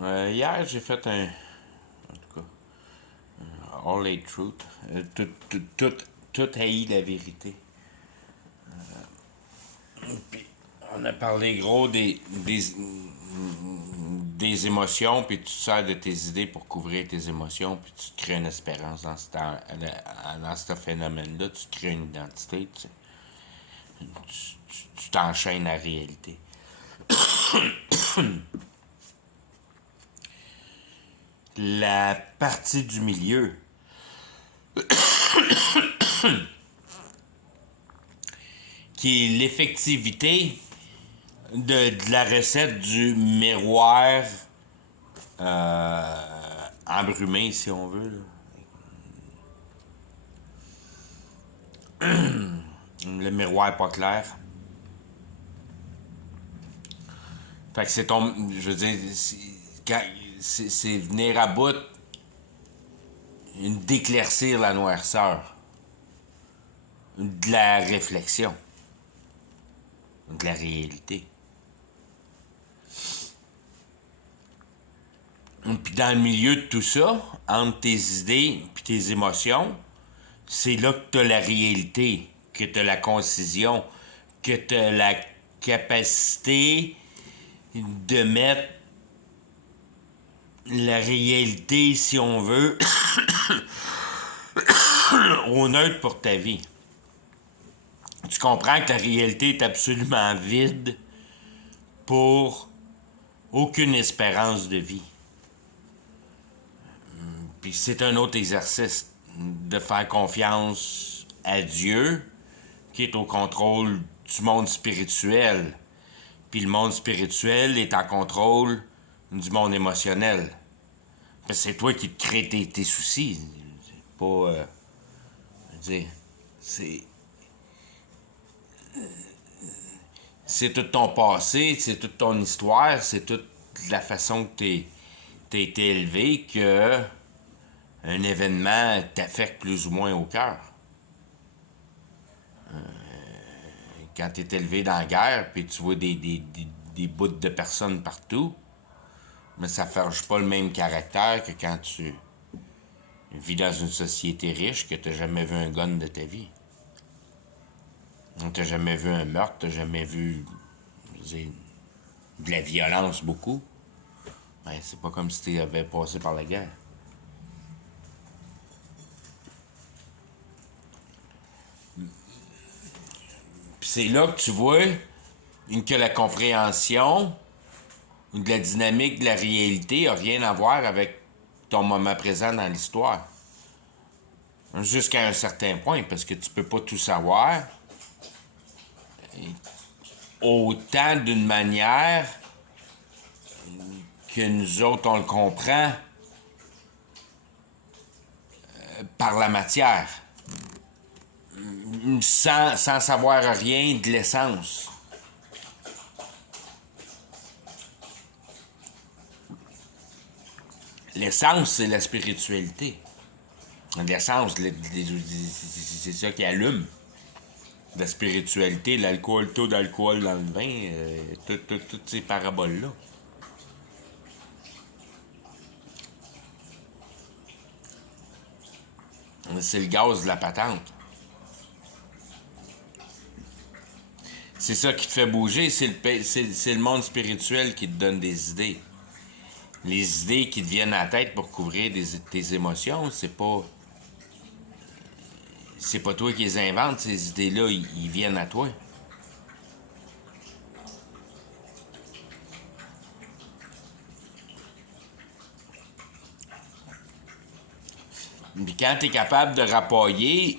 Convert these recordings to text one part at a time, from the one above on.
Hier, j'ai fait en tout cas, All Hate Truth. Tout haït la vérité. Puis, on a parlé gros des émotions, puis tu sers de tes idées pour couvrir tes émotions, puis tu te crées une espérance dans ce phénomène-là. Tu te crées une identité, tu t'enchaînes à la réalité. La partie du milieu, qui est l'effectivité de la recette du miroir embrumé, si on veut. Là. Le miroir pas clair. Fait que c'est ton. Je veux dire, c'est venir à bout d'éclaircir la noirceur. De la réflexion. De la réalité. Puis dans le milieu de tout ça, entre tes idées et tes émotions, c'est là que tu as la réalité, que tu as la concision, que tu as la capacité de mettre la réalité, si on veut, au neutre pour ta vie. Tu comprends que la réalité est absolument vide pour aucune espérance de vie. Puis c'est un autre exercice de faire confiance à Dieu qui est au contrôle du monde spirituel. Puis le monde spirituel est en contrôle du monde émotionnel. Parce que c'est toi qui te crée tes soucis. C'est pas... je veux dire, c'est tout ton passé, c'est toute ton histoire, c'est toute la façon que t'as été élevé que un événement t'affecte plus ou moins au cœur. Quand t'es élevé dans la guerre, puis tu vois des bouts de personnes partout, mais ça forge pas le même caractère que quand tu vis dans une société riche que t'as jamais vu un gun de ta vie. T'as jamais vu un meurtre, t'as jamais vu de la violence beaucoup. Ben, c'est pas comme si tu avais passé par la guerre. Puis c'est là que tu vois que la compréhension de la dynamique de la réalité n'a rien à voir avec ton moment présent dans l'histoire. Jusqu'à un certain point, parce que tu peux pas tout savoir. Autant d'une manière que nous autres, on le comprend par la matière. Sans savoir rien de l'essence. L'essence, c'est la spiritualité. L'essence, c'est ça qui allume. La spiritualité, l'alcool, taux d'alcool dans le vin, toutes ces paraboles-là. C'est le gaz de la patente. C'est ça qui te fait bouger, c'est le monde spirituel qui te donne des idées. Les idées qui te viennent à la tête pour couvrir tes émotions, c'est pas toi qui les inventes, ces idées-là, ils viennent à toi. Puis quand tu es capable de rapporter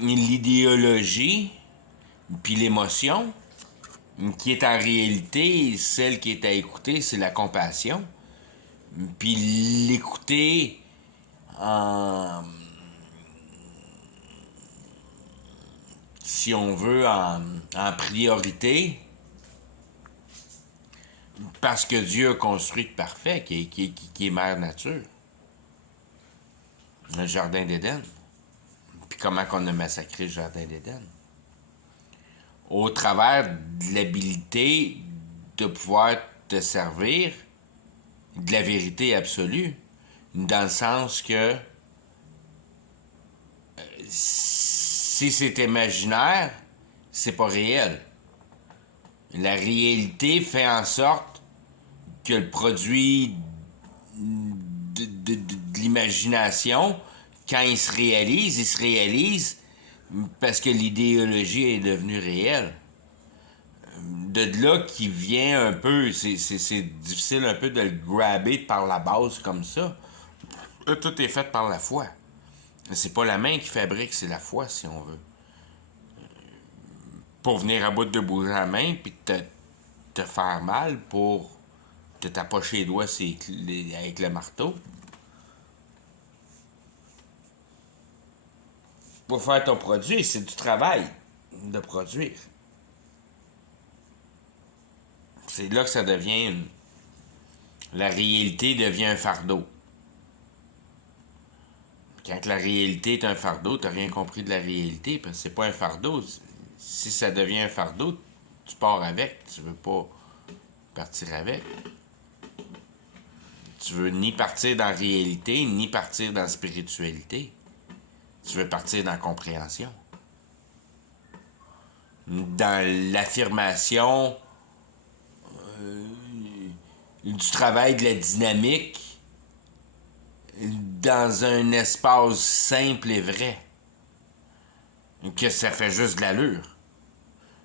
l'idéologie puis l'émotion, qui est en réalité celle qui est à écouter, c'est la compassion. Puis l'écouter en... si on veut, en priorité, parce que Dieu a construit le parfait, qui est Mère Nature. Le Jardin d'Éden. Puis comment qu'on a massacré le Jardin d'Éden. Au travers de l'habilité de pouvoir te servir de la vérité absolue, dans le sens que si c'est imaginaire, c'est pas réel. La réalité fait en sorte que le produit de l'imagination, quand il se réalise parce que l'idéologie est devenue réelle. De là qui vient un peu, c'est difficile un peu de le grabber par la base comme ça. Tout est fait par la foi. C'est pas la main qui fabrique, c'est la foi, si on veut. Pour venir à bout de bouger la main, puis te faire mal pour te tapocher les doigts avec le marteau. Pour faire ton produit, c'est du travail de produire. C'est là que ça devient... La réalité devient un fardeau. Quand la réalité est un fardeau, t'as rien compris de la réalité, parce que c'est pas un fardeau. Si ça devient un fardeau, tu pars avec. Tu veux pas partir avec. Tu veux ni partir dans la réalité, ni partir dans la spiritualité. Tu veux partir dans la compréhension. Dans l'affirmation du travail de la dynamique dans un espace simple et vrai. Que ça fait juste de l'allure.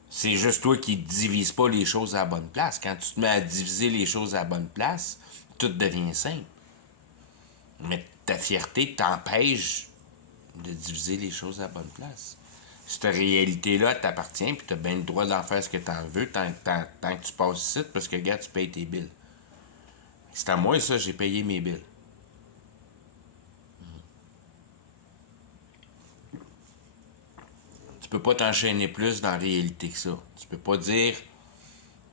C'est juste toi qui ne divises pas les choses à la bonne place. Quand tu te mets à diviser les choses à la bonne place, tout devient simple. Mais ta fierté t'empêche de diviser les choses à la bonne place. Cette réalité-là t'appartient, puis tu as bien le droit d'en faire ce que tu en veux tant que tu passes ici, parce que, gars, tu payes tes billes. C'est à moi, ça, j'ai payé mes billes. Tu peux pas t'enchaîner plus dans la réalité que ça. Tu peux pas dire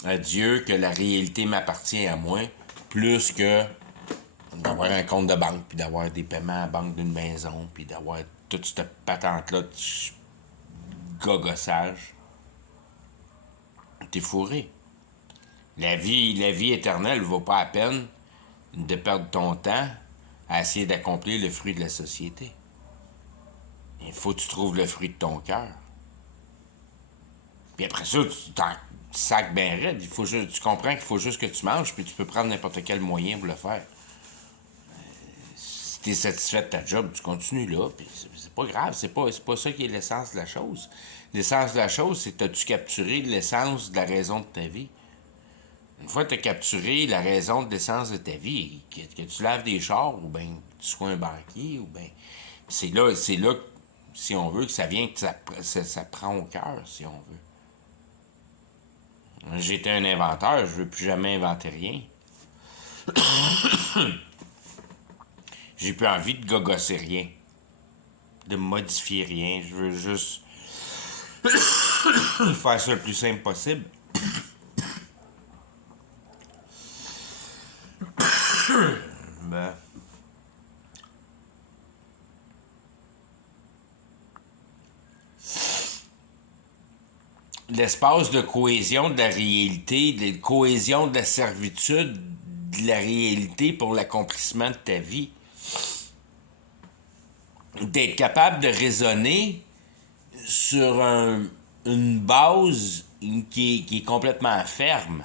à Dieu que la réalité m'appartient à moi, plus que d'avoir un compte de banque, puis d'avoir des paiements à la banque d'une maison, puis d'avoir toute cette patente-là de gogossage. T'es fourré. La vie éternelle vaut pas la peine de perdre ton temps à essayer d'accomplir le fruit de la société. Il faut que tu trouves le fruit de ton cœur. Puis après ça, tu t'en sacs bien raide. Tu comprends qu'il faut juste que tu manges, puis tu peux prendre n'importe quel moyen pour le faire. Si t'es satisfait de ta job, tu continues là, puis c'est pas grave, c'est pas ça qui est l'essence de la chose. L'essence de la chose, c'est que t'as-tu capturé l'essence de la raison de ta vie. Une fois que tu as capturé la raison de l'essence de ta vie, que tu laves des chars, ou bien que tu sois un banquier, ou bien... C'est là, si on veut, que ça vient, que ça prend au cœur, si on veut. J'étais un inventeur, je veux plus jamais inventer rien. J'ai plus envie de gogosser rien, de modifier rien. Je veux juste faire ça le plus simple possible. Ben... L'espace de cohésion de la réalité, de cohésion de la servitude de la réalité pour l'accomplissement de ta vie. D'être capable de raisonner sur une base qui est complètement ferme.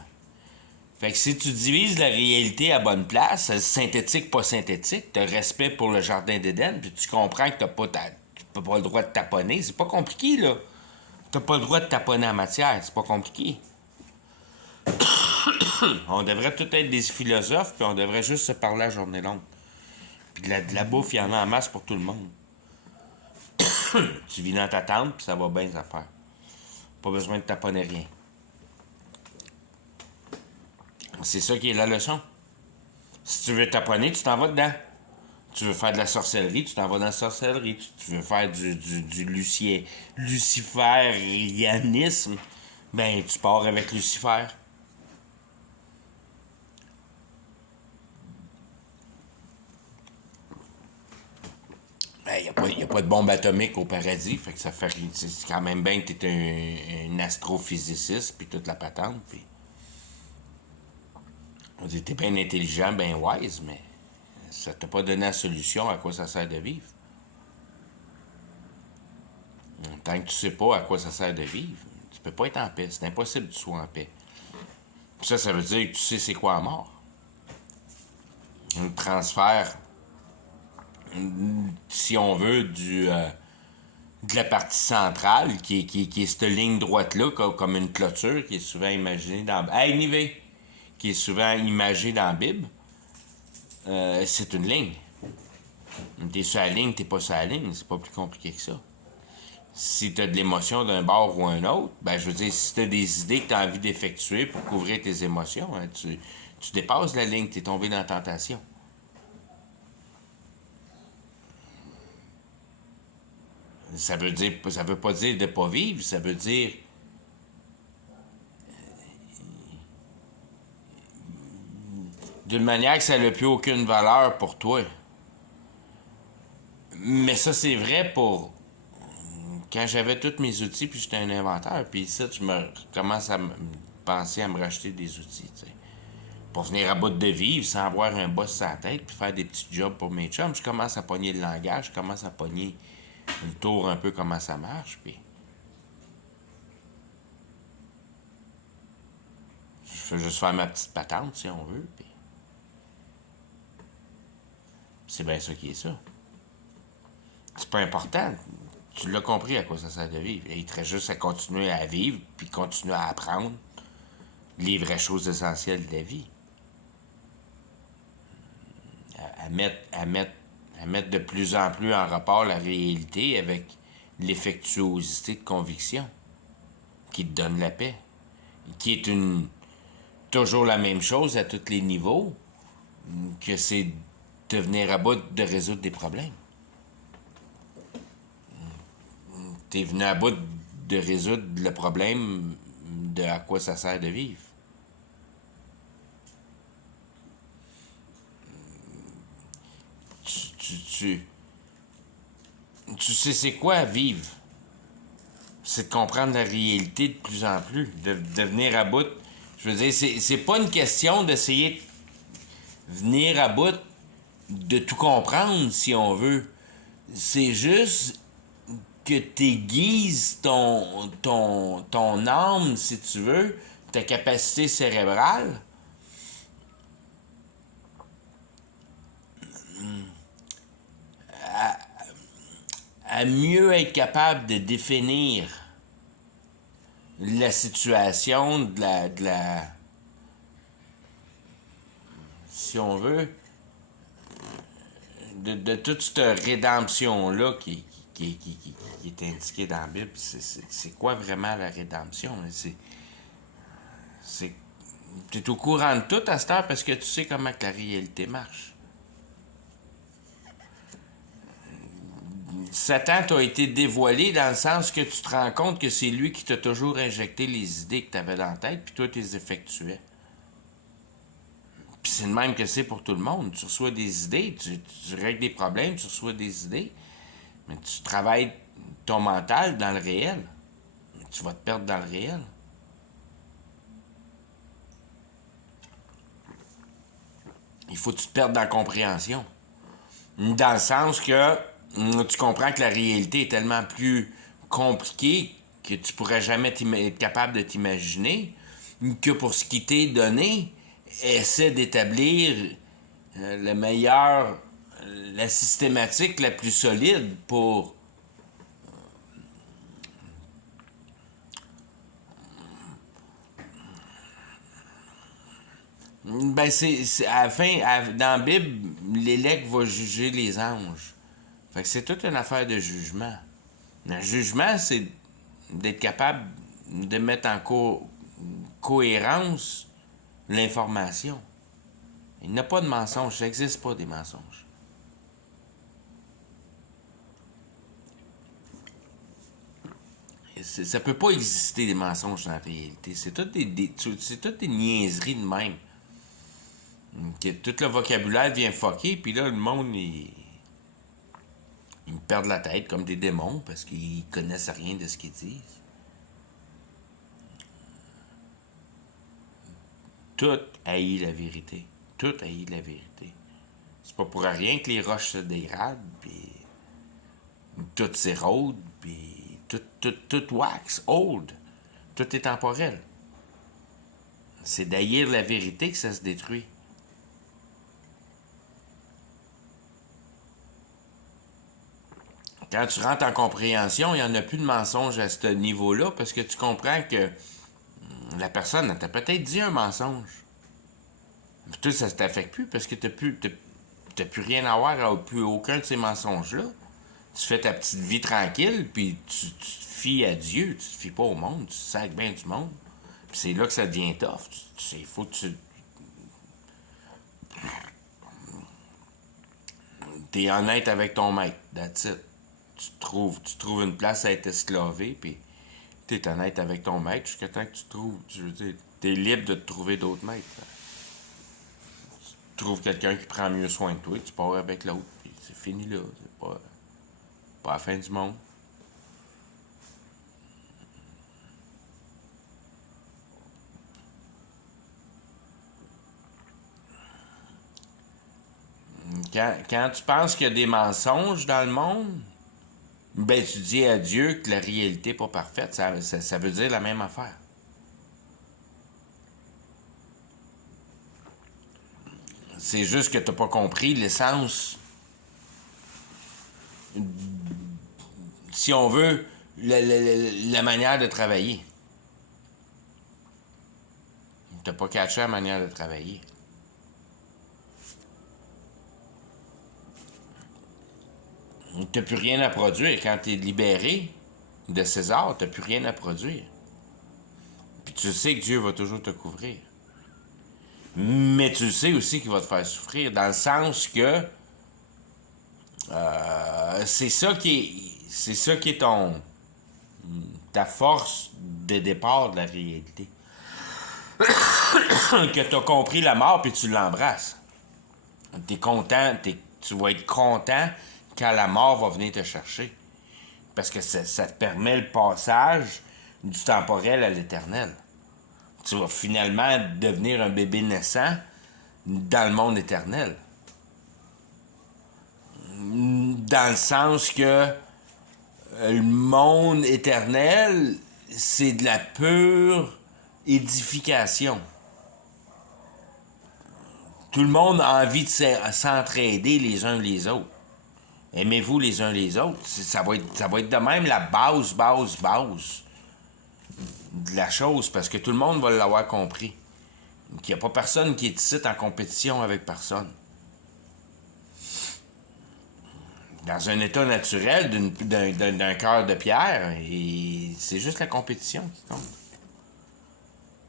Fait que si tu divises la réalité à bonne place, synthétique, pas synthétique, t'as respect pour le jardin d'Éden, puis tu comprends que t'as pas le droit de taponner, c'est pas compliqué, là. T'as pas le droit de taponner en matière, c'est pas compliqué. On devrait tous être des philosophes, puis on devrait juste se parler à journée longue. Puis de la bouffe, il y en a en masse pour tout le monde. Tu vis dans ta tente, puis ça va bien, les affaires. Pas besoin de taponner rien. C'est ça qui est la leçon. Si tu veux taponner, tu t'en vas dedans. Tu veux faire de la sorcellerie, tu t'en vas dans la sorcellerie. Tu veux faire du luciférianisme, ben tu pars avec Lucifer. Ben, y a pas de bombe atomique au paradis, fait que ça fait... C'est quand même bien que t'es un astrophysiciste, puis toute la patente, puis... On dit, t'es bien intelligent, bien wise, mais ça t'a pas donné la solution à quoi ça sert de vivre. Tant que tu sais pas à quoi ça sert de vivre, tu peux pas être en paix. C'est impossible que tu sois en paix. Puis ça veut dire que tu sais c'est quoi la mort. Un transfert, si on veut, de la partie centrale, qui est cette ligne droite-là, comme une clôture, qui est souvent imaginée dans... Hey, Nivé! Qui est souvent imagée dans la Bible. C'est une ligne. T'es sur la ligne, t'es pas sur la ligne. C'est pas plus compliqué que ça. Si t'as de l'émotion d'un bord ou un autre, ben je veux dire, si t'as des idées que t'as envie d'effectuer pour couvrir tes émotions, hein, tu dépasses la ligne, t'es tombé dans la tentation. Ça veut pas dire de pas vivre, ça veut dire d'une manière que ça n'a plus aucune valeur pour toi. Mais ça, c'est vrai pour quand j'avais tous mes outils, puis j'étais un inventeur, puis ici, je me commence à penser à me racheter des outils, tu sais. Pour venir à bout de vivre sans avoir un boss sur la tête, puis faire des petits jobs pour mes chums, je commence à pogner le langage, je commence à pogner le tour un peu comment ça marche, puis je fais juste faire ma petite patente, si on veut, puis c'est bien ça qui est ça. C'est pas important. Tu l'as compris à quoi ça sert de vivre. Il te reste juste à continuer à vivre, puis continuer à apprendre les vraies choses essentielles de la vie. À mettre de plus en plus en rapport la réalité avec l'effectuosité de conviction qui te donne la paix. Qui est toujours la même chose à tous les niveaux, que c'est de venir à bout de résoudre des problèmes. T'es venu à bout de résoudre le problème de à quoi ça sert de vivre. Tu sais c'est quoi vivre? C'est de comprendre la réalité de plus en plus, de venir à bout. Je veux dire, c'est pas une question d'essayer de venir à bout de tout comprendre, si on veut. C'est juste que t'aiguises ton âme, si tu veux, ta capacité cérébrale, à mieux être capable de définir la situation de la si on veut, de toute cette rédemption-là qui est indiquée dans la Bible. C'est quoi vraiment la rédemption? Tu es au courant de tout à cette heure parce que tu sais comment que la réalité marche. Satan t'a été dévoilé dans le sens que tu te rends compte que c'est lui qui t'a toujours injecté les idées que tu avais dans la tête, puis toi, tu les effectuais. Puis c'est le même que c'est pour tout le monde. Tu reçois des idées, tu règles des problèmes, tu reçois des idées, mais tu travailles ton mental dans le réel. Tu vas te perdre dans le réel. Il faut que tu te perdes dans la compréhension. Dans le sens que tu comprends que la réalité est tellement plus compliquée que tu pourrais jamais être capable de t'imaginer, que pour ce qui t'est donné, essaie d'établir le meilleur, la systématique la plus solide pour ben à la fin, dans la Bible, l'élect va juger les anges. Fait que c'est toute une affaire de jugement. Le jugement, c'est d'être capable de mettre en cohérence l'information. Il n'y a pas de mensonge, ça n'existe pas des mensonges. Ça peut pas exister des mensonges dans la réalité. C'est toutes des niaiseries de même. Que tout le vocabulaire vient fucker, puis là, le monde, ils me perdent la tête comme des démons parce qu'ils connaissent rien de ce qu'ils disent. Tout haït la vérité. Tout haït la vérité. C'est pas pour rien que les roches se dégradent, puis tout s'érode, puis tout wax, old. Tout est temporel. C'est d'haïr la vérité que ça se détruit. Quand tu rentres en compréhension, il n'y en a plus de mensonge à ce niveau-là parce que tu comprends que la personne t'a peut-être dit un mensonge. Puis toi, ça ne t'affecte plus parce que tu n'as plus rien à voir avec plus aucun de ces mensonges-là. Tu fais ta petite vie tranquille, puis tu te fies à Dieu, tu te fies pas au monde, tu sacs bien du monde. Puis c'est là que ça devient tough. Il faut que tu... T'es honnête avec ton maître, that's it. Tu trouves une place à être esclavé, puis t'es honnête avec ton maître jusqu'à temps que tu trouves... Je veux dire, t'es libre de te trouver d'autres maîtres. Tu trouves quelqu'un qui prend mieux soin de toi, tu pars avec l'autre, puis c'est fini là. C'est pas la fin du monde. Quand tu penses qu'il y a des mensonges dans le monde, ben tu dis à Dieu que la réalité n'est pas parfaite. Ça veut dire la même affaire. C'est juste que tu n'as pas compris l'essence, si on veut, la manière de travailler. Tu n'as pas catché la manière de travailler. Tu n'as plus rien à produire. Quand tu es libéré de César, tu n'as plus rien à produire. Puis tu sais que Dieu va toujours te couvrir. Mais tu sais aussi qu'il va te faire souffrir, dans le sens que c'est ça qui est ta force de départ de la réalité. Que tu as compris la mort puis tu l'embrasses. T'es content, tu vas être content quand la mort va venir te chercher. Parce que ça te permet le passage du temporel à l'éternel. Tu vas finalement devenir un bébé naissant dans le monde éternel. Dans le sens que le monde éternel, c'est de la pure édification. Tout le monde a envie de s'entraider les uns les autres. Aimez-vous les uns les autres. Ça va être de même la base de la chose, parce que tout le monde va l'avoir compris. Qu'il n'y a pas personne qui est ici en compétition avec personne. Dans un état naturel d'un cœur de pierre, et c'est juste la compétition qui compte.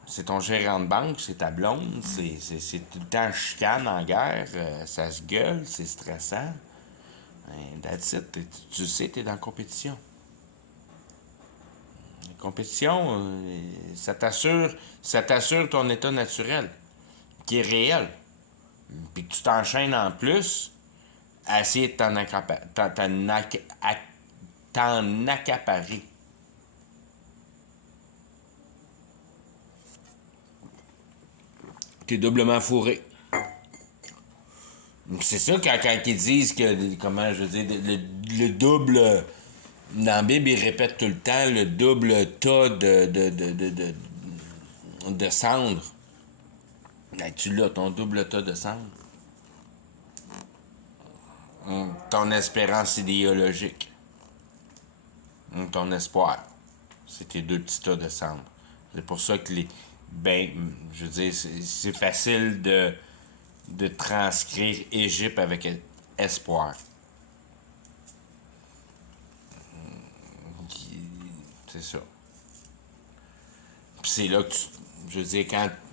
C'est ton gérant de banque, c'est ta blonde, c'est tout le temps chicane en guerre, ça se gueule, c'est stressant. That's it. Tu sais, t'es dans la compétition. La compétition, ça t'assure ton état naturel, qui est réel. Puis que tu t'enchaînes en plus à essayer de t'en accaparer. T'es doublement fourré. C'est ça quand ils disent que, comment je veux dire, le double... Dans la Bible, ils répètent tout le temps le double tas de cendres. Ben, tu l'as, ton double tas de cendres. Ton espérance idéologique. Ton espoir. C'est tes deux petits tas de cendres. C'est pour ça que je veux dire, c'est facile de transcrire Égypte avec espoir. C'est ça. Puis c'est là que je veux dire,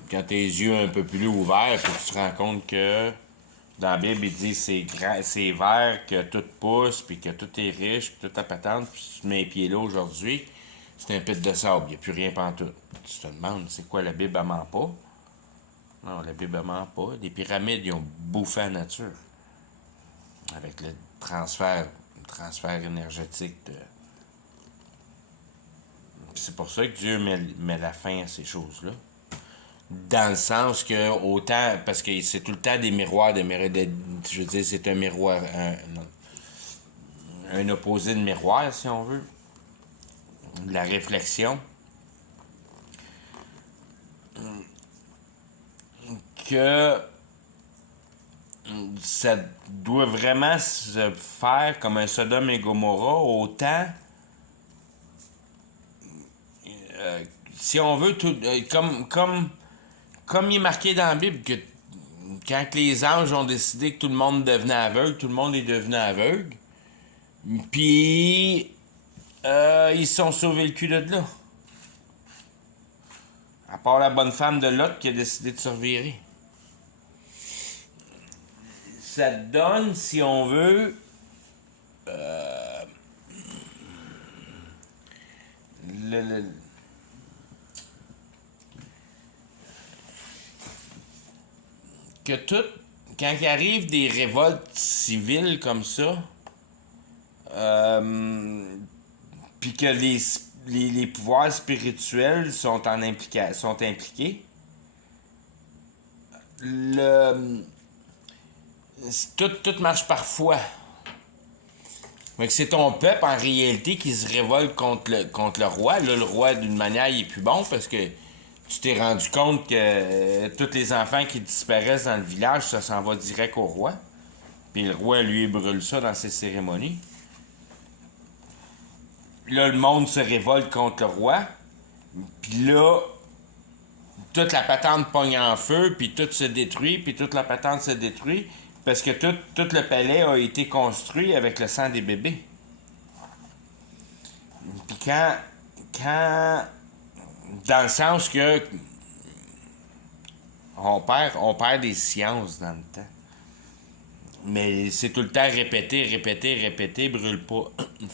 quand tes yeux un peu plus ouverts, faut que tu te rends compte que dans la Bible, il dit c'est vert, que tout pousse, puis que tout est riche, puis tout à patente, puis tu te mets les pieds là aujourd'hui, c'est un pit de sable, il n'y a plus rien pantoute. Tu te demandes, c'est quoi, la Bible, elle ment pas? Non, la Bible, elle ment pas. Les pyramides, ils ont bouffé la nature. Avec le transfert énergétique de... C'est pour ça que Dieu met la fin à ces choses-là. Dans le sens que autant, parce que c'est tout le temps des miroirs, je veux dire, c'est un miroir, un opposé de miroir, si on veut, de la réflexion, que ça doit vraiment se faire comme un Sodome et Gomorrah, autant, si on veut, tout, comme il est marqué dans la Bible, que quand les anges ont décidé que tout le monde devenait aveugle, tout le monde est devenu aveugle. Puis, ils se sont sauvés le cul de là. À part la bonne femme de Lot qui a décidé de se revirer. Ça donne, si on veut, le, que tout, quand il arrive des révoltes civiles comme ça, puis que les pouvoirs spirituels sont sont impliqués, tout marche par foi. Fait que c'est ton peuple en réalité qui se révolte contre le roi. Là, le roi, d'une manière, il est plus bon parce que tu t'es rendu compte que tous les enfants qui disparaissent dans le village, ça s'en va direct au roi. Puis le roi, lui, il brûle ça dans ses cérémonies. Là, le monde se révolte contre le roi. Puis là, toute la patente pogne en feu, puis tout se détruit, puis toute la patente se détruit, parce que tout le palais a été construit avec le sang des bébés. Puis quand dans le sens que on perd des sciences dans le temps. Mais c'est tout le temps répéter, brûle pas.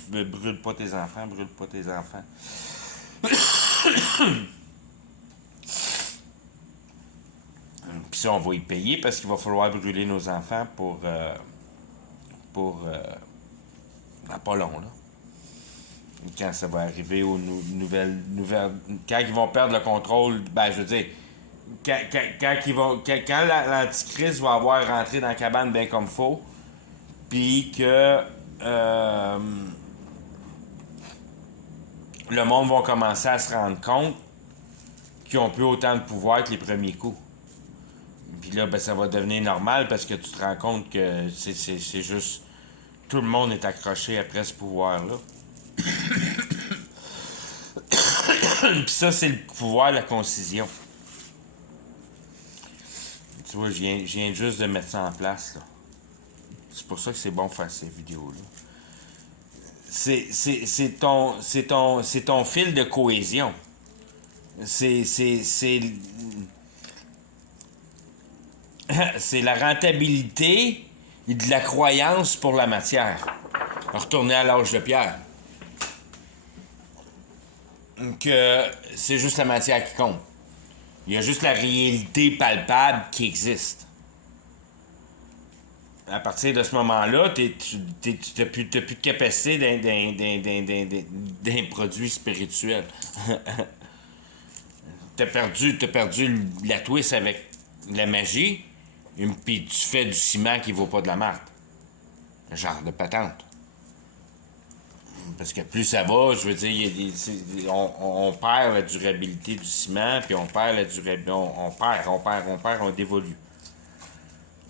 Brûle pas tes enfants, brûle pas tes enfants. Puis ça, on va y payer parce qu'il va falloir brûler nos enfants pour dans pas long, là. Quand ça va arriver aux nouvelles... Quand ils vont perdre le contrôle, ben, je veux dire, quand l'Antichrist va avoir rentré dans la cabane bien comme faut, puis que le monde va commencer à se rendre compte qu'ils ont plus autant de pouvoir que les premiers coups. Puis là, ben, ça va devenir normal parce que tu te rends compte que c'est juste... Tout le monde est accroché après ce pouvoir-là. Puis ça, c'est le pouvoir de la concision. Tu vois, je viens juste de mettre ça en place, là. C'est pour ça que c'est bon de faire ces vidéos-là. C'est ton fil de cohésion. C'est la rentabilité et de la croyance pour la matière. Retourner à l'âge de pierre. Que c'est juste la matière qui compte. Il y a juste la réalité palpable qui existe. À partir de ce moment-là, tu n'as plus de capacité d'un produit spirituel. T'as perdu la twist avec la magie, puis tu fais du ciment qui vaut pas de la marque. Genre de patente. Parce que plus ça va, je veux dire, on perd la durabilité du ciment, puis on perd la durabilité. On dévolue.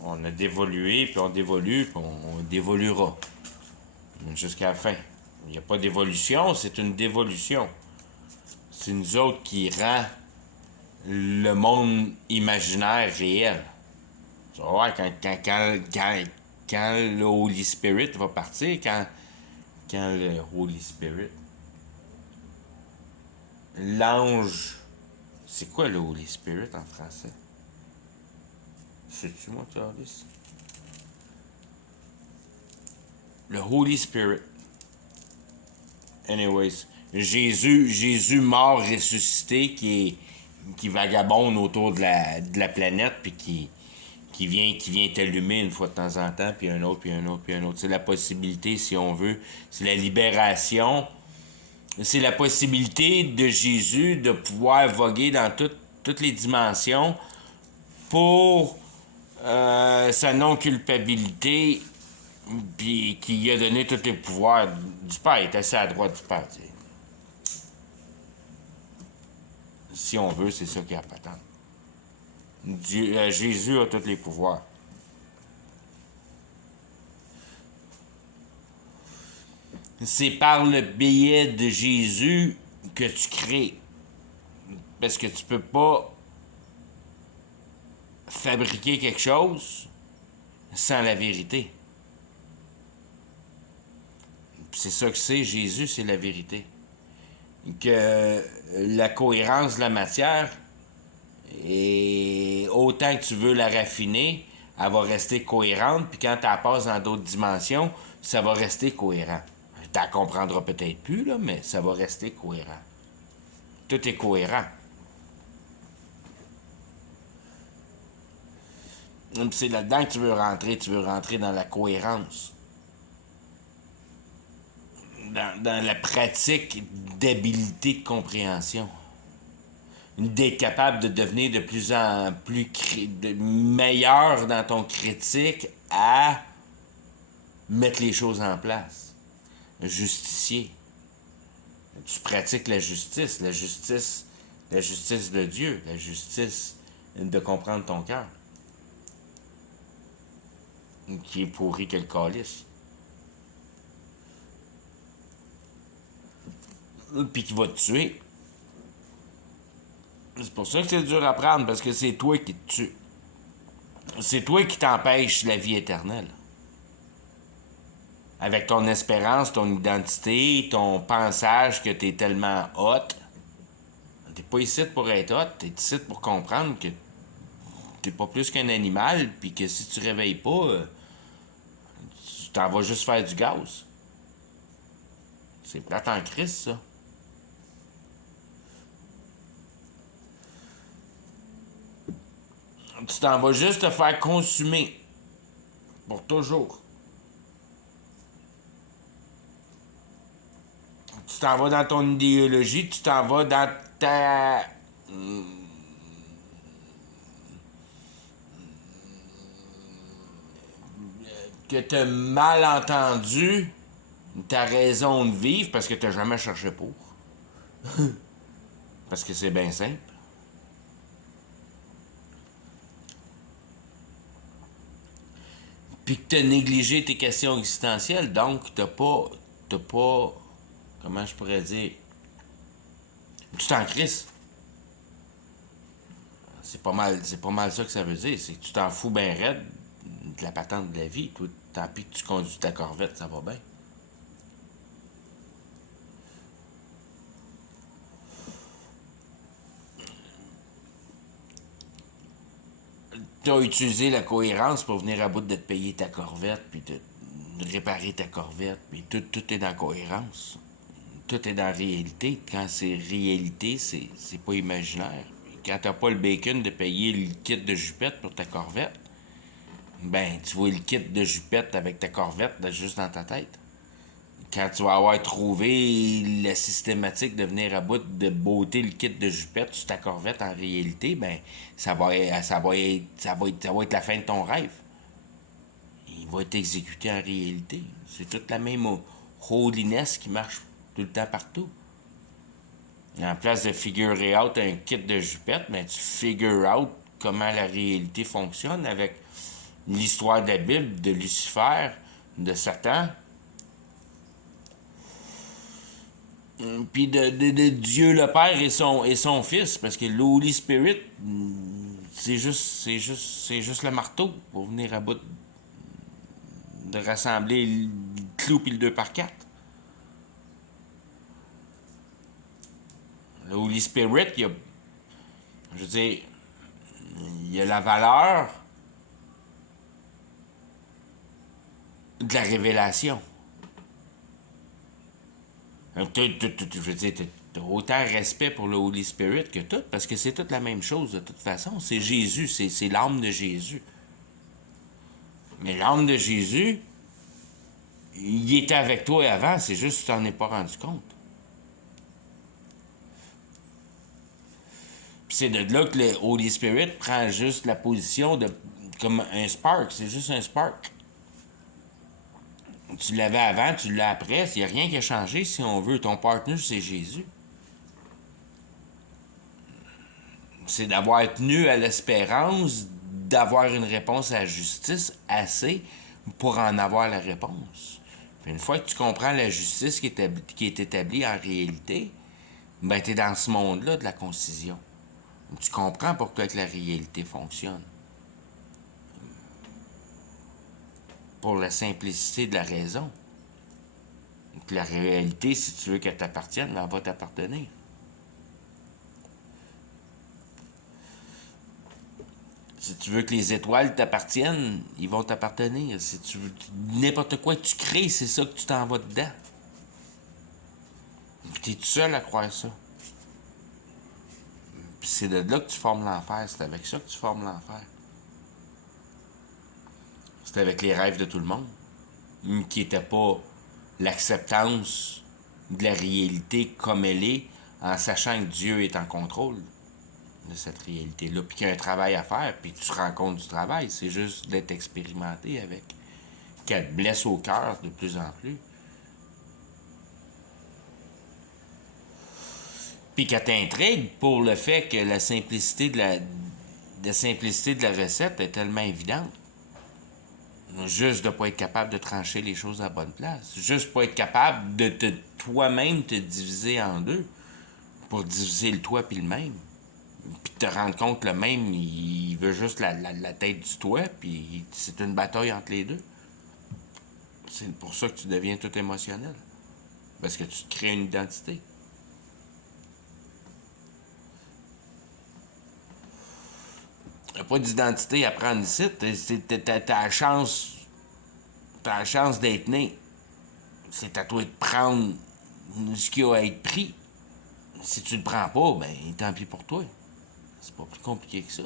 On a dévolué, puis on dévolue, puis on dévoluera. Jusqu'à la fin. Il n'y a pas d'évolution, c'est une dévolution. C'est nous autres qui rend le monde imaginaire réel. Tu vas voir, quand le Holy Spirit va partir, quand le Holy Spirit, l'ange, c'est quoi le Holy Spirit en français? Sais-tu, moi, Charles? Le Holy Spirit. Anyways, Jésus mort ressuscité qui vagabonde autour de la planète puis qui vient t'allumer une fois de temps en temps, puis un autre, puis un autre, puis un autre. C'est la possibilité, si on veut, c'est la libération. C'est la possibilité de Jésus de pouvoir voguer dans toutes les dimensions pour sa non-culpabilité, puis qui lui a donné tous les pouvoirs du Père. Il est assis à la droite du Père. T'sais. Si on veut, c'est ça qui est important. Jésus a tous les pouvoirs. C'est par le biais de Jésus que tu crées. Parce que tu peux pas fabriquer quelque chose sans la vérité. C'est ça que c'est, Jésus, c'est la vérité. Que la cohérence de la matière, et autant que tu veux la raffiner, elle va rester cohérente, puis quand tu la passes dans d'autres dimensions, ça va rester cohérent. Tu la comprendras peut-être plus, là, mais ça va rester cohérent. Tout est cohérent. C'est là-dedans que tu veux rentrer dans la cohérence. Dans la pratique d'habilité de compréhension. D'être capable de devenir de plus en plus meilleur dans ton critique à mettre les choses en place. Justicier. Tu pratiques la justice de Dieu, la justice de comprendre ton cœur. Qui est pourri que le calice. Puis qui va te tuer. C'est pour ça que c'est dur à prendre, parce que c'est toi qui te tue. C'est toi qui t'empêches la vie éternelle. Avec ton espérance, ton identité, ton pensage que t'es tellement hot. T'es pas ici pour être hot, t'es ici pour comprendre que t'es pas plus qu'un animal, puis que si tu réveilles pas, tu t'en vas juste faire du gaz. C'est plate en crise, ça. Tu t'en vas juste te faire consumer. Pour toujours. Tu t'en vas dans ton idéologie, tu t'en vas dans ta... que t'as mal entendu ta raison de vivre parce que t'as jamais cherché pour. Parce que c'est bien simple. Puis que t'as négligé tes questions existentielles, donc t'as pas, comment je pourrais dire, tu t'en crisses. C'est pas mal ça que ça veut dire, c'est que tu t'en fous bien raide de la patente de la vie. Toi, tant pis que tu conduis ta Corvette, ça va bien. Tu as utilisé la cohérence pour venir à bout de te payer ta Corvette, puis de réparer ta Corvette, puis tout est dans la cohérence. Tout est dans la réalité. Quand c'est réalité, c'est pas imaginaire. Quand t'as pas le bacon de payer le kit de jupette pour ta Corvette, ben, tu vois le kit de jupette avec ta Corvette juste dans ta tête. Quand tu vas avoir trouvé la systématique de venir à bout de beauté le kit de jupette sur ta Corvette en réalité, ben ça va être la fin de ton rêve. Il va être exécuté en réalité. C'est toute la même holiness qui marche tout le temps partout. En place de figurer out un kit de jupette, ben tu figure out comment la réalité fonctionne avec l'histoire de la Bible, de Lucifer, de Satan. Puis de Dieu le Père et son Fils, parce que l'Holy Spirit, c'est juste le marteau pour venir à bout de rassembler le clou puis le 2 par 4. Le Holy Spirit, il y a la valeur de la révélation. Je veux dire, t'as autant respect pour le Holy Spirit que tout, parce que c'est toute la même chose de toute façon. C'est Jésus, c'est l'âme de Jésus. Mais l'âme de Jésus, il était avec toi avant, c'est juste que tu t'en es pas rendu compte. Puis c'est de là que le Holy Spirit prend juste la position de comme un spark. C'est juste un spark. Tu l'avais avant, tu l'as après. Il n'y a rien qui a changé si on veut. Ton partner, c'est Jésus. C'est d'avoir tenu à l'espérance d'avoir une réponse à la justice assez pour en avoir la réponse. Puis une fois que tu comprends la justice qui est établie en réalité, ben tu es dans ce monde-là de la concision. Tu comprends pourquoi que la réalité fonctionne. Pour la simplicité de la raison. Donc la réalité, si tu veux qu'elle t'appartienne, ben elle va t'appartenir. Si tu veux que les étoiles t'appartiennent, ils vont t'appartenir. Si tu veux n'importe quoi que tu crées, c'est ça que tu t'en vas dedans. Puis t'es tout seul à croire ça. Puis c'est de là que tu formes l'enfer. C'est avec ça que tu formes l'enfer. C'est avec les rêves de tout le monde. Qui n'étaient pas l'acceptance de la réalité comme elle est, en sachant que Dieu est en contrôle de cette réalité-là, puis qu'il y a un travail à faire, puis tu rencontres du travail. C'est juste d'être expérimenté avec. Qu'elle te blesse au cœur de plus en plus. Puis qu'elle t'intrigue pour le fait que la simplicité de la recette est tellement évidente. Juste de ne pas être capable de trancher les choses à la bonne place. Juste pas être capable de toi-même te diviser en deux pour diviser le toi puis le même. Puis te rendre compte que le même, il veut juste la tête du toi, puis c'est une bataille entre les deux. C'est pour ça que tu deviens tout émotionnel. Parce que tu te crées une identité. Il n'y a pas d'identité à prendre ici. T'as la chance d'être né. C'est à toi de prendre ce qu'il y a à être pris. Si tu le prends pas, ben tant pis pour toi. C'est pas plus compliqué que ça.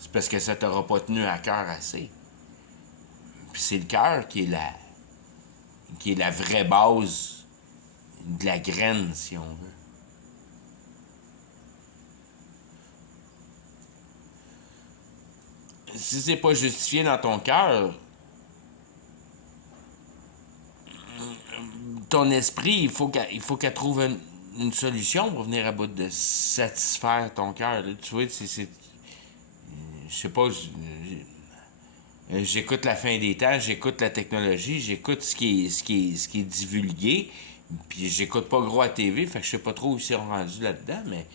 C'est parce que ça t'aura pas tenu à cœur assez. Puis c'est le cœur qui est la vraie base de la graine, si on veut. Si c'est pas justifié dans ton cœur, ton esprit, il faut qu'elle trouve une solution pour venir à bout de satisfaire ton cœur. Tu vois, je sais pas, j'écoute la fin des temps, j'écoute la technologie, j'écoute ce qui est divulgué, puis j'écoute pas gros à TV, fait que je sais pas trop où ils sont rendus là-dedans, mais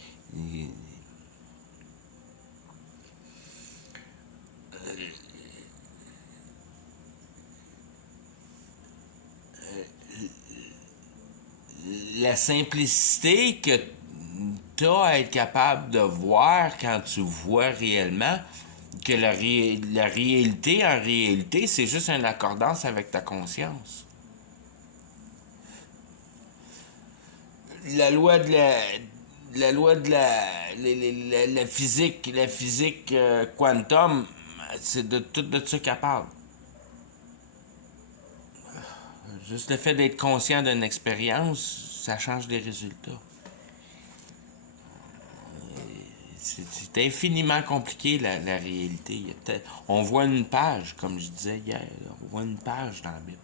la simplicité que tu as à être capable de voir quand tu vois réellement que la réalité, en réalité, c'est juste une accordance avec ta conscience. La loi de la physique quantum, c'est de tout de ça qu'elle parle. Juste le fait d'être conscient d'une expérience, ça change les résultats. C'est infiniment compliqué, la réalité. On voit une page, comme je disais hier, on voit une page dans la Bible.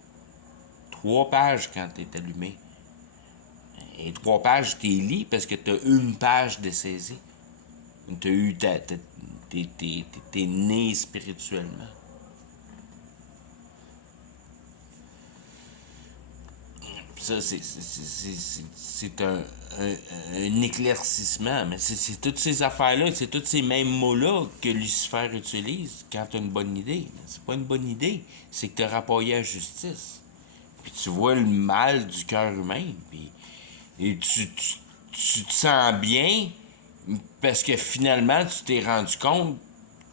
3 pages quand t'es allumé. Et 3 pages, t'es lis parce que t'as une page de saisie. T'es né spirituellement. Ça, c'est un éclaircissement. Mais c'est toutes ces affaires-là, c'est tous ces mêmes mots-là que Lucifer utilise quand tu as une bonne idée. C'est pas une bonne idée, c'est que tu as rapporté à la justice. Puis tu vois le mal du cœur humain. Et tu te sens bien parce que finalement, tu t'es rendu compte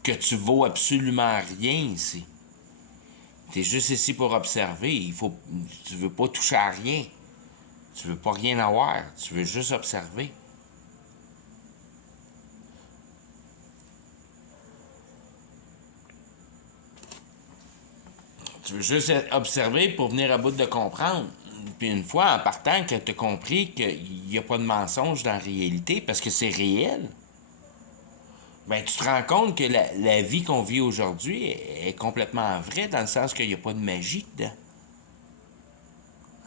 que tu vaux absolument rien ici. T'es juste ici pour observer. Tu veux pas toucher à rien. Tu veux pas rien avoir. Tu veux juste observer. Tu veux juste observer pour venir à bout de comprendre Puis une fois en partant que tu as compris qu'il n'y a pas de mensonge dans la réalité parce que c'est réel, ben tu te rends compte que la vie qu'on vit aujourd'hui est complètement vraie dans le sens qu'il n'y a pas de magie dedans.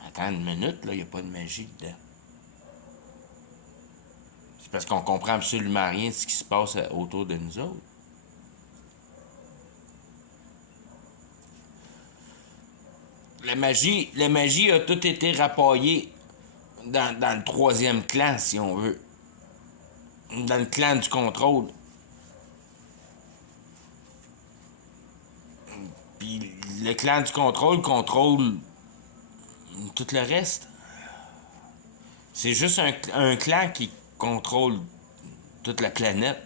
Attends une minute, là, il n'y a pas de magie dedans. C'est parce qu'on comprend absolument rien de ce qui se passe autour de nous autres. La magie a tout été rapaillée dans le troisième clan, si on veut. Dans le clan du contrôle. Puis le clan du contrôle contrôle tout le reste. C'est juste un clan qui contrôle toute la planète.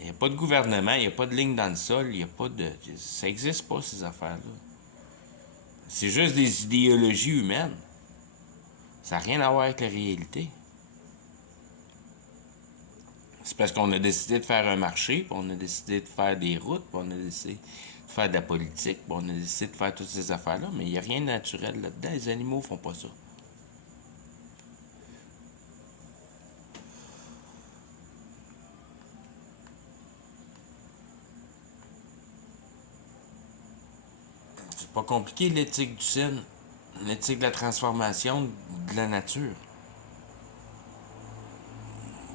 Il n'y a pas de gouvernement, il n'y a pas de ligne dans le sol, il n'y a pas de... Ça n'existe pas, ces affaires-là. C'est juste des idéologies humaines. Ça n'a rien à voir avec la réalité. C'est parce qu'on a décidé de faire un marché, puis on a décidé de faire des routes, puis on a décidé de faire de la politique, puis on a décidé de faire toutes ces affaires-là, mais il n'y a rien de naturel là-dedans. Les animaux font pas ça. C'est pas compliqué, l'éthique du Sin. L'éthique de la transformation de la nature.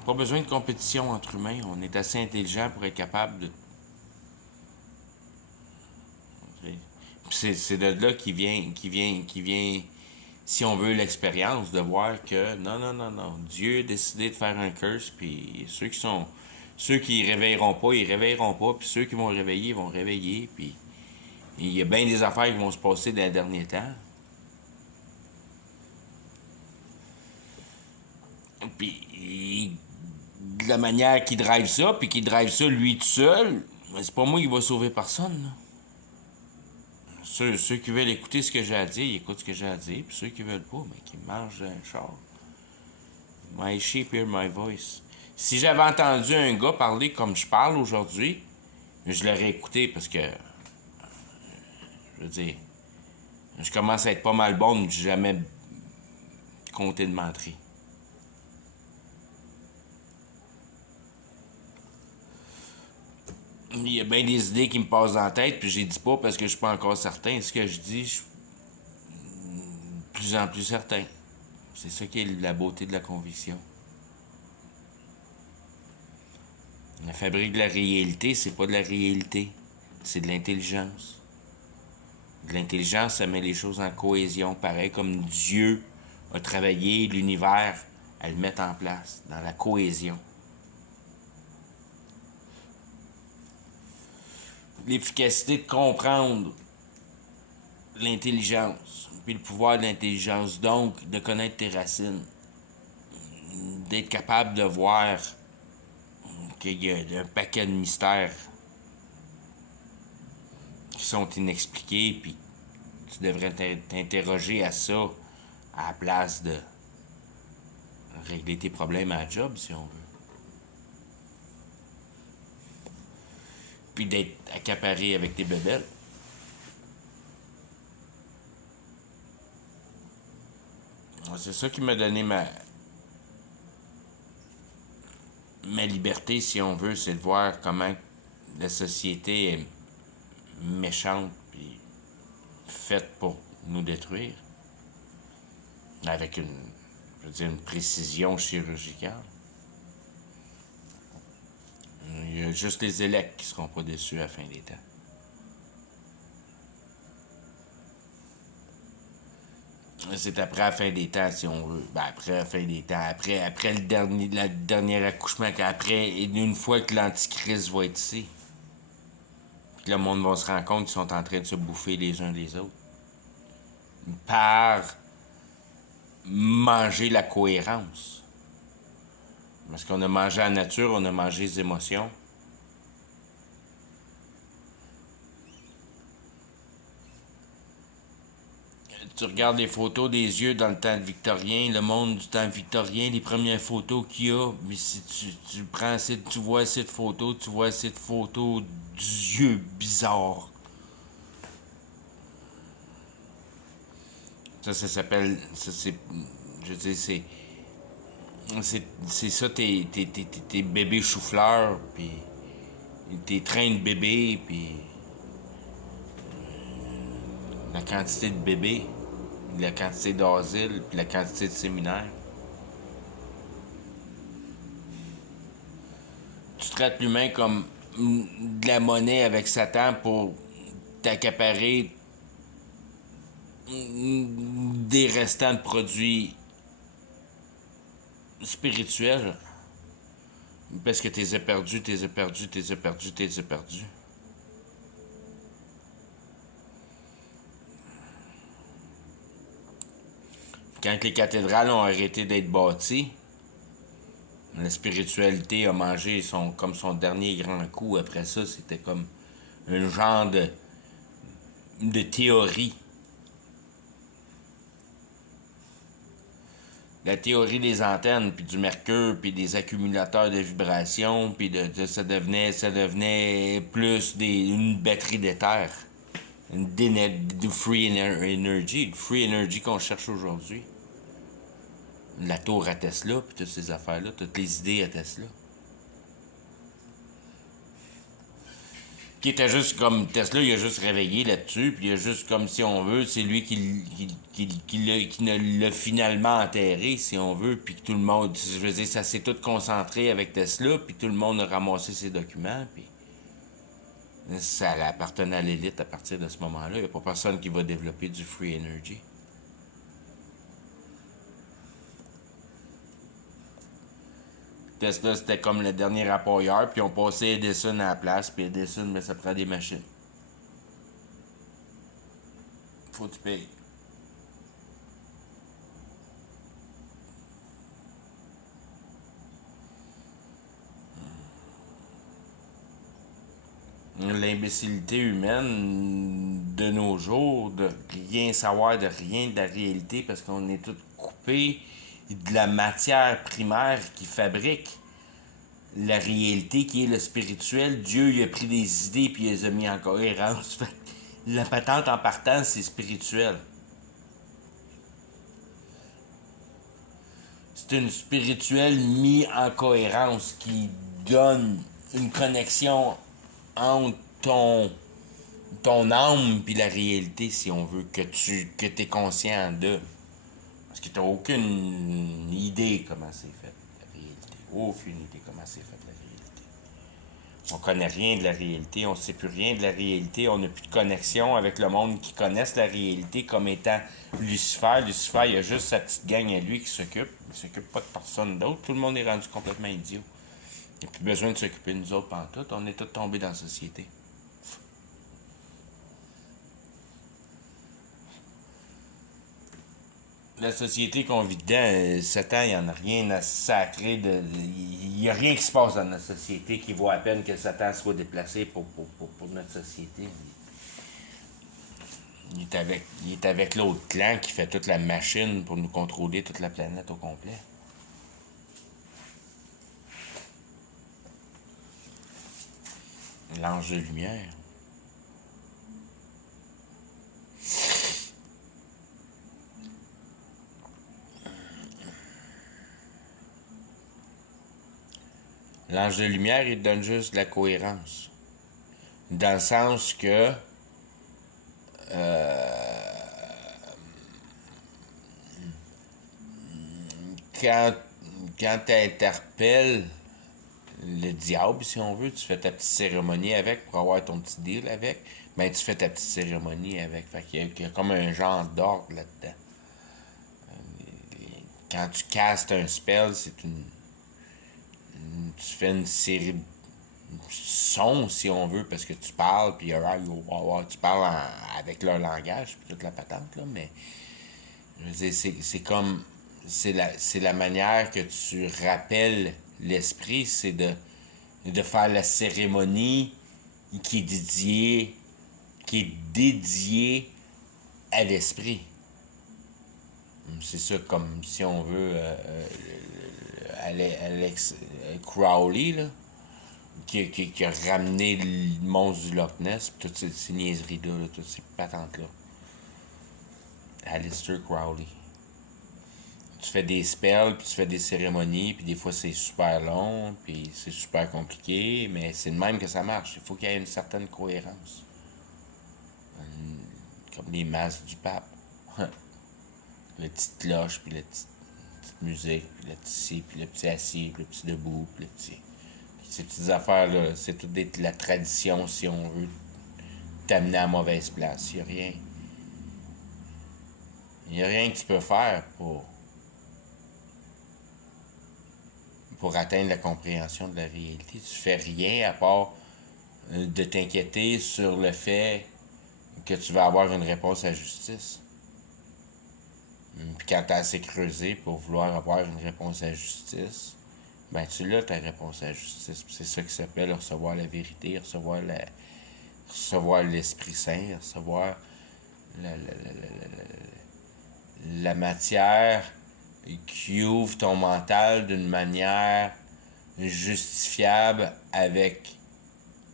Pas besoin de compétition entre humains. On est assez intelligent pour être capable de... C'est de là qui vient, si on veut, l'expérience de voir que non. Dieu a décidé de faire un curse, puis ceux qui réveilleront pas, ils réveilleront pas, puis ceux qui vont réveiller, ils vont réveiller, puis il y a bien des affaires qui vont se passer dans les derniers temps. Puis de la manière qu'il drive ça, puis qu'il drive ça lui tout seul, c'est pas moi qui va sauver personne, là. Ceux qui veulent écouter ce que j'ai à dire, ils écoutent ce que j'ai à dire. Puis ceux qui veulent pas, mais qui mangent un char. My sheep hear my voice. Si j'avais entendu un gars parler comme je parle aujourd'hui, je l'aurais écouté parce que, je veux dire, je commence à être pas mal bon, mais j'ai jamais compté de menterie. Il y a bien des idées qui me passent dans la tête, puis j'ai dit pas parce que je suis pas encore certain. Ce que je dis, je suis de plus en plus certain. C'est ça qui est la beauté de la conviction. La fabrique de la réalité, c'est pas de la réalité, c'est de l'intelligence. De l'intelligence, ça met les choses en cohésion, pareil comme Dieu a travaillé l'univers à le mettre en place, dans la cohésion. L'efficacité de comprendre l'intelligence, puis le pouvoir de l'intelligence, donc de connaître tes racines, d'être capable de voir qu'il y a un paquet de mystères qui sont inexpliqués, puis tu devrais t'interroger à ça à la place de régler tes problèmes à la job, si on veut. Puis d'être accaparé avec tes bébelles. C'est ça qui m'a donné ma liberté, si on veut, c'est de voir comment la société est méchante puis faite pour nous détruire. Avec une précision chirurgicale. Il y a juste les élects qui seront pas déçus à la fin des temps. C'est après la fin des temps, si on veut. Ben, après la fin des temps. Après le dernier accouchement. Après, une fois que l'Antichrist va être ici. Puis le monde va se rendre compte qu'ils sont en train de se bouffer les uns les autres. Par manger la cohérence. Parce qu'on a mangé la nature, on a mangé les émotions. Tu regardes les photos des yeux dans le temps victorien, le monde du temps victorien, les premières photos qu'il y a, mais si tu prends tu vois cette photo, d'yeux bizarres. Ça s'appelle. Ça, c'est. Je veux dire, c'est ça, tes bébés chou-fleurs, puis tes trains de bébés, puis la quantité de bébés, la quantité d'asiles, puis la quantité de séminaires. Tu traites l'humain comme de la monnaie avec Satan pour t'accaparer des restants de produits spirituels. Parce que t'es perdu, t'es perdu, t'es perdu, t'es perdu. Quand les cathédrales ont arrêté d'être bâties, la spiritualité a mangé comme son dernier grand coup. Après ça, c'était comme un genre de théorie. La théorie des antennes, puis du mercure, puis des accumulateurs de vibrations, puis ça devenait plus une batterie d'éther. Du free energy, du free energy qu'on cherche aujourd'hui. La tour à Tesla, puis toutes ces affaires-là, toutes les idées à Tesla. Qui était juste comme Tesla, il a juste réveillé là-dessus, puis il a juste comme si on veut, c'est lui qui l'a finalement enterré, si on veut, puis que tout le monde, je veux dire, ça s'est tout concentré avec Tesla, puis tout le monde a ramassé ses documents, puis ça appartenait à l'élite à partir de ce moment-là. Il n'y a pas personne qui va développer du free energy. Tesla, c'était comme le dernier appareilleur, puis on passait Edison à la place, puis Edison, mais ça prend des machines. Faut que tu payes. L'imbécilité humaine de nos jours, de rien savoir de rien de la réalité, parce qu'on est tous coupés de la matière primaire qui fabrique la réalité, qui est le spirituel. Dieu, il a pris des idées puis il les a mis en cohérence. La patente en partant, c'est spirituel. C'est une spirituelle mise en cohérence qui donne une connexion entre ton âme puis la réalité, si on veut, que t'es conscient de. Parce que t'as aucune idée comment c'est fait, la réalité. Aucune idée comment c'est fait, la réalité. On connaît rien de la réalité, on sait plus rien de la réalité, on n'a plus de connexion avec le monde qui connaisse la réalité comme étant Lucifer. Lucifer, il a juste sa petite gang à lui qui s'occupe. Il s'occupe pas de personne d'autre. Tout le monde est rendu complètement idiot. Il n'y a plus besoin de s'occuper de nous autres pantoute. On est tous tombés dans la société. La société qu'on vit dedans, 7 ans, il n'y en a rien à sacrer. Il n'y a rien qui se passe dans notre société qui vaut à peine que Satan soit déplacé pour notre société. Il est avec l'autre clan qui fait toute la machine pour nous contrôler toute la planète au complet. L'ange de lumière. L'ange de lumière, il donne juste de la cohérence. Dans le sens que quand tu interpelles le diable, si on veut, tu fais ta petite cérémonie avec pour avoir ton petit deal avec, ben tu fais ta petite cérémonie avec. Fait qu'il y a comme un genre d'ordre là-dedans. Quand tu castes un spell, c'est tu fais une série de sons, si on veut, parce que tu parles, puis tu parles avec leur langage, puis toute la patente, là, mais je veux dire, c'est comme, c'est la manière que tu rappelles l'esprit, c'est de faire la cérémonie qui est dédiée à l'esprit. C'est ça, comme si on veut Alex Crowley, là, qui a ramené le monstre du Loch Ness, pis toutes ces niaiseries-là, toutes ces patentes-là. Aleister Crowley. Tu fais des spells, puis tu fais des cérémonies, puis des fois c'est super long, puis c'est super compliqué, mais c'est de même que ça marche. Il faut qu'il y ait une certaine cohérence. Comme les masses du pape. La petite cloche, puis la petite musique, puis le petit ci, puis le petit assis, puis le petit debout, puis le petit... Puis ces petites affaires-là, c'est tout de la tradition, si on veut t'amener à mauvaise place. Il n'y a rien. Il n'y a rien que tu peux faire pour atteindre la compréhension de la réalité. Tu fais rien à part de t'inquiéter sur le fait que tu vas avoir une réponse à la justice. Puis quand tu as assez creusé pour vouloir avoir une réponse à la justice, ben tu l'as ta réponse à la justice. Puis c'est ça qui s'appelle recevoir la vérité, recevoir l'Esprit Saint, recevoir la matière qui ouvre ton mental d'une manière justifiable avec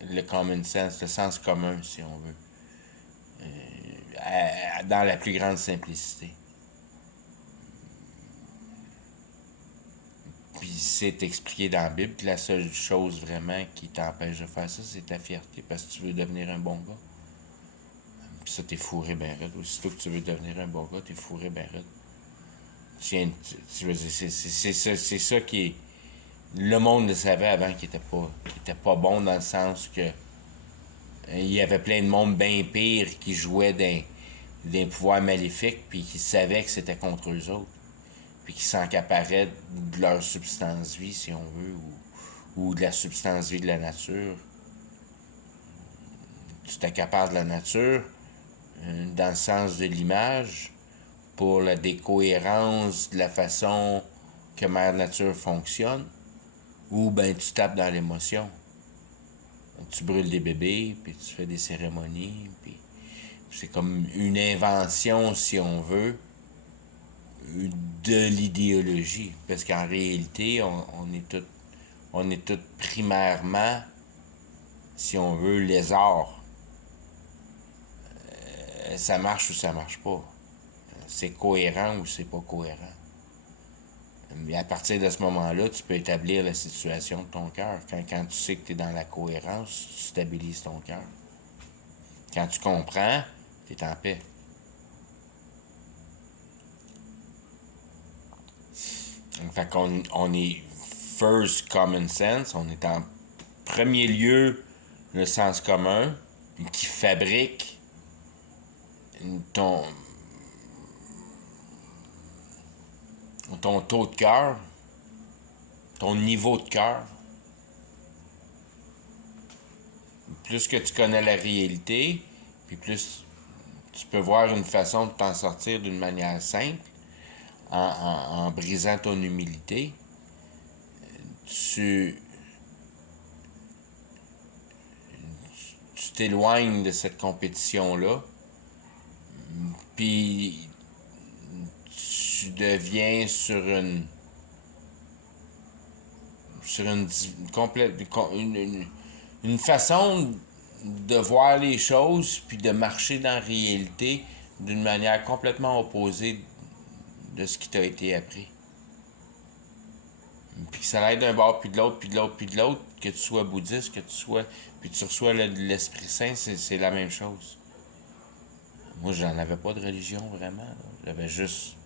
le common sense, le sens commun, si on veut. Dans la plus grande simplicité. Puis c'est expliqué dans la Bible que la seule chose vraiment qui t'empêche de faire ça, c'est ta fierté, parce que tu veux devenir un bon gars. Puis ça, t'es fourré ben raide. Aussitôt que tu veux devenir un bon gars, t'es fourré ben raide. C'est ça qui est... Le monde le savait avant qu'il était pas bon, dans le sens que il y avait plein de monde bien pire qui jouait d'un pouvoir maléfique, puis qui savaient que c'était contre eux autres, puis qui s'encaparaient de leur substance vie, si on veut, ou de la substance vie de la nature. Tu t'accapares de la nature, dans le sens de l'image, pour la décohérence de la façon que Mère Nature fonctionne, ou ben tu tapes dans l'émotion. Tu brûles des bébés, puis tu fais des cérémonies, puis c'est comme une invention, si on veut, de l'idéologie. Parce qu'en réalité, on est tous primairement, si on veut, lézards. Ça marche ou ça marche pas. C'est cohérent ou c'est pas cohérent. Mais à partir de ce moment-là, tu peux établir la situation de ton cœur. Quand tu sais que tu es dans la cohérence, tu stabilises ton cœur. Quand tu comprends, tu es en paix. Fait qu'on on est first common sense, on est en premier lieu le sens commun qui fabrique ton taux de cœur, ton niveau de cœur. Plus que tu connais la réalité, puis plus tu peux voir une façon de t'en sortir d'une manière simple, en brisant ton humilité. Tu t'éloignes de cette compétition-là, puis tu deviens sur une façon de voir les choses, puis de marcher dans la réalité d'une manière complètement opposée de ce qui t'a été appris. Puis que ça aille d'un bord, puis de l'autre, puis de l'autre, puis de l'autre, que tu sois bouddhiste, que tu sois... Puis tu reçois l'Esprit Saint, c'est la même chose. Moi, j'en avais pas de religion, vraiment. Là. J'avais juste...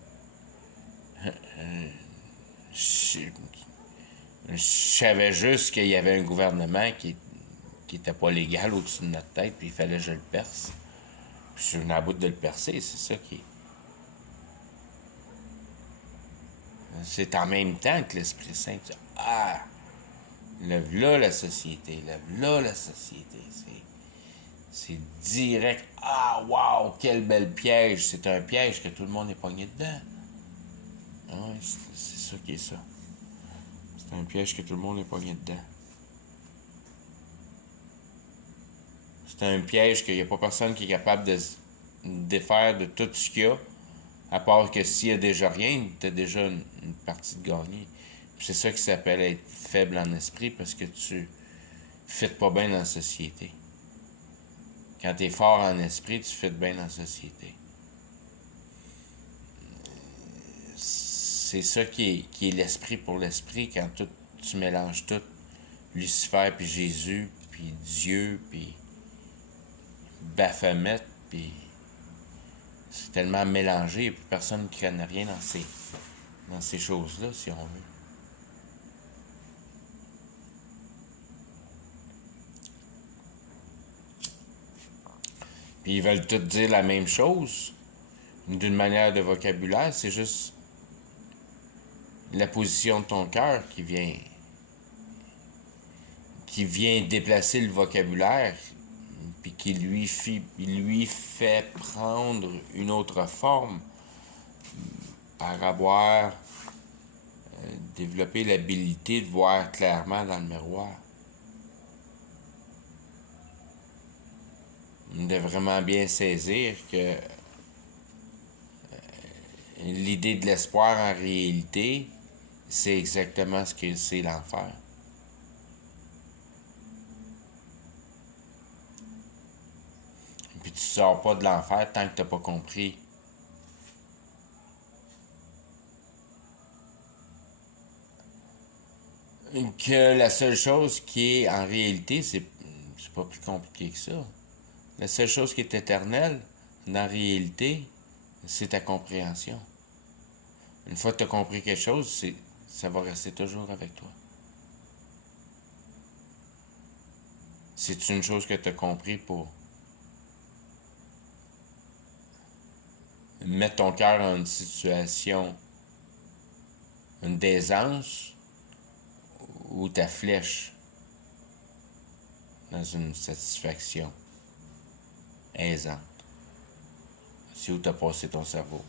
Je savais juste qu'il y avait un gouvernement qui était pas légal au-dessus de notre tête, puis il fallait que je le perce. Puis je suis venu à bout de le percer, c'est ça qui... C'est en même temps que l'Esprit Saint. Ah! Lève là la société, lève là la société. C'est direct. Ah, wow, quel bel piège. C'est un piège que tout le monde est pogné dedans. Ah oui, c'est ça qui est ça. C'est un piège que tout le monde est pogné dedans. C'est un piège qu'il n'y a pas personne qui est capable de se défaire de tout ce qu'il y a. À part que s'il y a déjà rien, t'as déjà une partie de gagner. Puis c'est ça qui s'appelle être faible en esprit, parce que tu ne fites pas bien dans la société. Quand t'es fort en esprit, tu fites bien dans la société. c'est ça qui est l'esprit pour l'esprit, quand tu mélanges tout. Lucifer, puis Jésus, puis Dieu, puis Baphomet, puis c'est tellement mélangé, puis personne ne connaît rien dans ces choses-là, si on veut. Puis ils veulent tous dire la même chose, d'une manière de vocabulaire, c'est juste la position de ton cœur qui vient déplacer le vocabulaire, puis qui lui fait prendre une autre forme par avoir développé l'habilité de voir clairement dans le miroir. De vraiment bien saisir que l'idée de l'espoir en réalité, c'est exactement ce que c'est l'enfer. Puis tu sors pas de l'enfer tant que t'as pas compris que la seule chose qui est en réalité, c'est pas plus compliqué que ça. La seule chose qui est éternelle, dans la réalité, c'est ta compréhension. Une fois que tu as compris quelque chose, ça va rester toujours avec toi. C'est une chose que tu as compris pour mettre ton cœur dans une situation, une d'aisance, ou ta flèche dans une satisfaction aisante. C'est où tu as passé ton cerveau.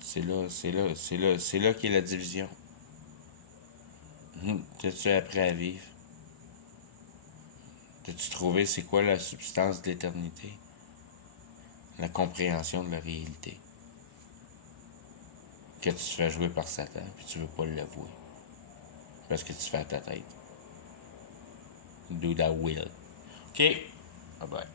C'est là qu'est la division. T'as-tu appris à vivre? T'as-tu trouvé c'est quoi la substance de l'éternité? La compréhension de la réalité. Que tu te fais jouer par Satan, puis tu veux pas l'avouer. Parce que tu fais à ta tête. Do that will. OK. Bye bye.